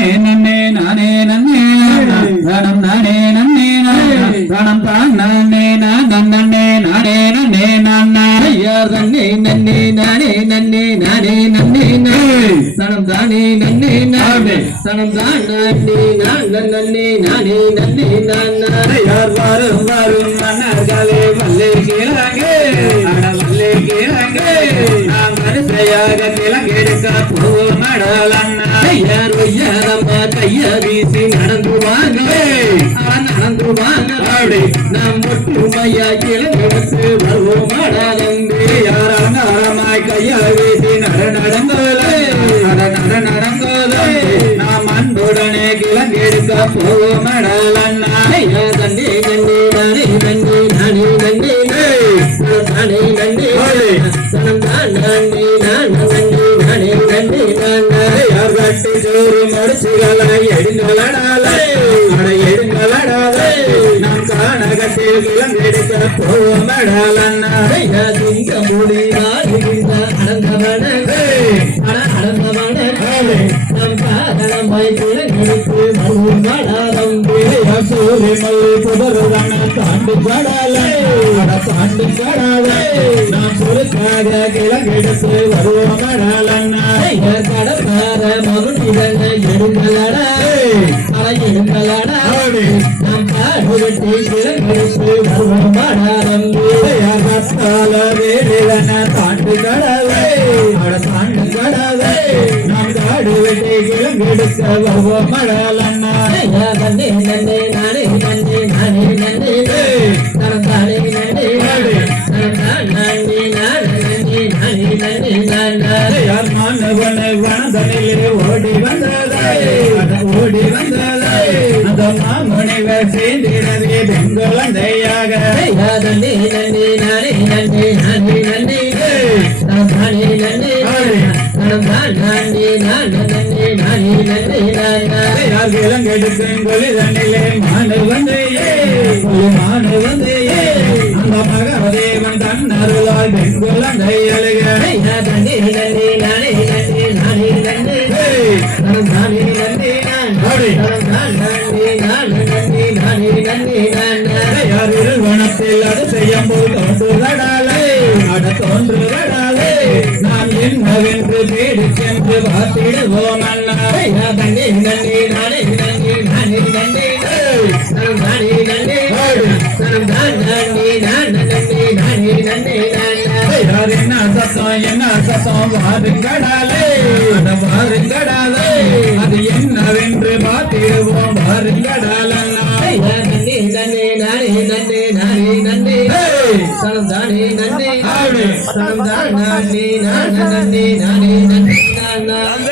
நன்னே நன்னே நானே நன்னே தானம் நானே நன்னே தானம் தான் நன்னே நன்னே நானே நன்னே நானா ஐயார் நன்னே நன்னே நானே நன்னே நானே நன்னே தானம் தானே நன்னே நானே தானம் தான் நன்னே நன்னே நானே நன்னே நானா ஐயார் வாரும் வாரும் மன்னர்களே வல்லே கீழாங்கே அட வல்லே கீழாங்கே நாம் வரிசையாக கிழங்கெடுக்க போவோம் அடலண்ணா ஐயார் ஒய்யாரம்மா கைய வீசி நடந்து வாங்க நடந்து வாங்க அப்படி நாம் ஒற்றுமையா கிழங்கெடுத்து வருவோம் அடலம்பி யாராமாய் கைய வீசி நடந்தோலே நடந்தோலே நாம் அன்புடனே கிழங்கெடுக்க போவோம் அடலண்ணா ஐயா தண்ணி நன்னி நானே நன்னி நானே நன்னி நானே நன்னி தனம் தான் நன்னி நன்னி நானே நன்னி யார் கட்டி சோறு முடிச்சுகளை எடுங்களாடாலே எடுங்களாடாலே நாம் காணகத்தில் கிளம்பெடுக்க போவோம் அடலண்ணா திங்க மூடி நாடுகின்ற அடந்தவனே அடந்தவனே நம் காரணமாய் கிளங்கெடுத்து வருவோம் அடலம்பி சூரி மல்லி புதருடன தாண்டி கடலே தாண்டி கடலே நாம் பொறுக்காக கிளங்கெடுத்து வருவோம் அடலண்ணா கடற்கார மருணிதன எடுங்களடா எடுங்களடா நாம் காடு வெட்டி கிளங்கெடுத்து வருவோம் அடலம்பி கத்தால வேடிதன தாண்டி கடலே தாண்டி கடலே நாம் காடு வெட்டி கிளங்கெடுக்க வருவோம் அடலண்ணா நன்னே நன்னே நானே நன்னே நானே நன்னே தனம் தானே நன்னே தனம் தான் நன்னே நானே நன்னே நானே நன்னே நானா யார் மாணவனை வனதனிலே ஓடி வந்ததே ஓடி வந்ததே அந்த மாமுனிவர் சேர்ந்திடவே பெண்குழந்தையாக நன்னே நன்னே நானே நன்னே நானே நன்னே தனம் தானே நன்னே தனம் தான் நன்னே நானே நன்னே நானே நன்னே நானா யார் கிழங்கெடுக்கும் கொலிதனிலே மானு வந்தையே மானு வந்தையே அந்த மகாதேவன் தன் அருளால் பெண்குழந்தை அழுக நன்னே நன்னே நானே நன்னே நானே நன்னே தனம் தானே நன்னே தனம் தான் நன்னே நானே நன்னே நானே நன்னே நானா யார் இருவனத்தில் அது செய்யும் போல் தோன்றுதடாலே அட தோன்றுதடாலே நாம் என்னவென்று தேடி சென்று பார்த்திடுவோம் அண்ணா நன்னே நன்னே நானே நன்னே நானே நன்னே தனம் தானே நன்னே தனம் தான் நன்னே நானே நன்னே நானே நன்னே நானா யார் என்ன சத்தம் வாருங்கடாலே வாருங்கடாலே அது என்னவென்று பார்த்திடுவோம் வாருங்கடாலண்ணா நன்னே நன்னே நானே நன்னே நானே நன்னே தனம் தானே நன்னே தனம் தான் நன்னே நானே நன்னே நானே நன்னே நானா